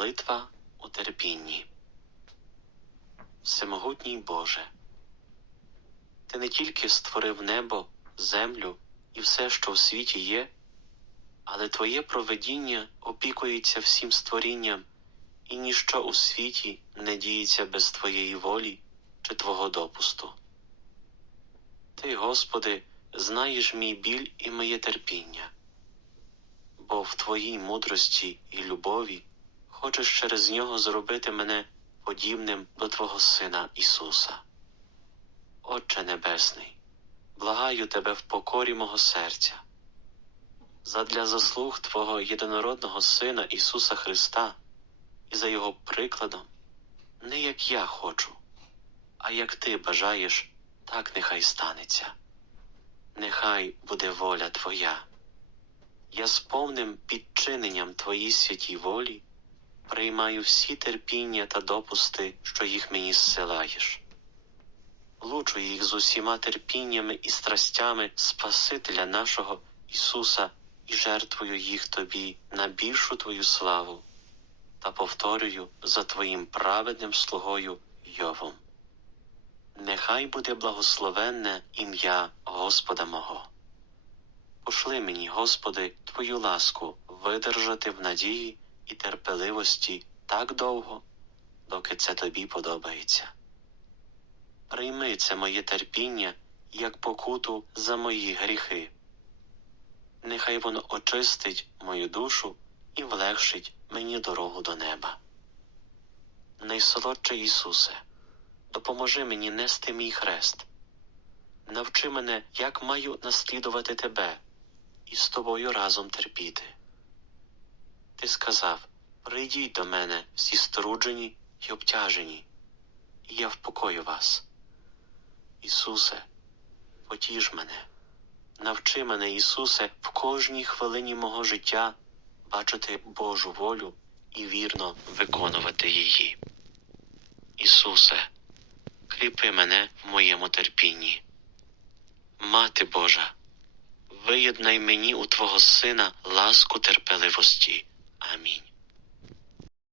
Молитва у терпінні. Всемогутній Боже, Ти не тільки створив небо, землю і все, що в світі є, але Твоє проведіння опікується всім створінням, і ніщо у світі не діється без Твоєї волі чи Твого допусту. Ти, Господи, знаєш мій біль і моє терпіння, бо в Твоїй мудрості і любові хочеш через нього зробити мене подібним до Твого Сина Ісуса. Отче Небесний, благаю Тебе в покорі мого серця. Задля заслуг Твого єдинородного Сина Ісуса Христа і за Його прикладом, не як я хочу, а як Ти бажаєш, так нехай станеться. Нехай буде воля Твоя. Я з повним підчиненням Твоїй святій волі приймаю всі терпіння та допусти, що їх мені зсилаєш. Лучу їх з усіма терпіннями і страстями Спасителя нашого Ісуса і жертвую їх Тобі на більшу Твою славу та повторюю за Твоїм праведним слугою Йовом. Нехай буде благословенне ім'я Господа мого. Пошли мені, Господи, Твою ласку видержати в надії і терпеливості так довго, доки це тобі подобається. Прийми це моє терпіння як покуту за мої гріхи. Нехай воно очистить мою душу і влегшить мені дорогу до неба. Найсолодший Ісусе, допоможи мені нести мій хрест. Навчи мене, як маю наслідувати Тебе і з тобою разом терпіти. Ти сказав Прийдіть до мене всі струджені й обтяжені, і я впокою вас. Ісусе, потіж мене, навчи мене, Ісусе, в кожній хвилині мого життя бачити Божу волю і вірно виконувати її. Ісусе, кріпи мене в моєму терпінні. Мати Божа, виєднай мені у Твого Сина ласку терпеливості. Amén.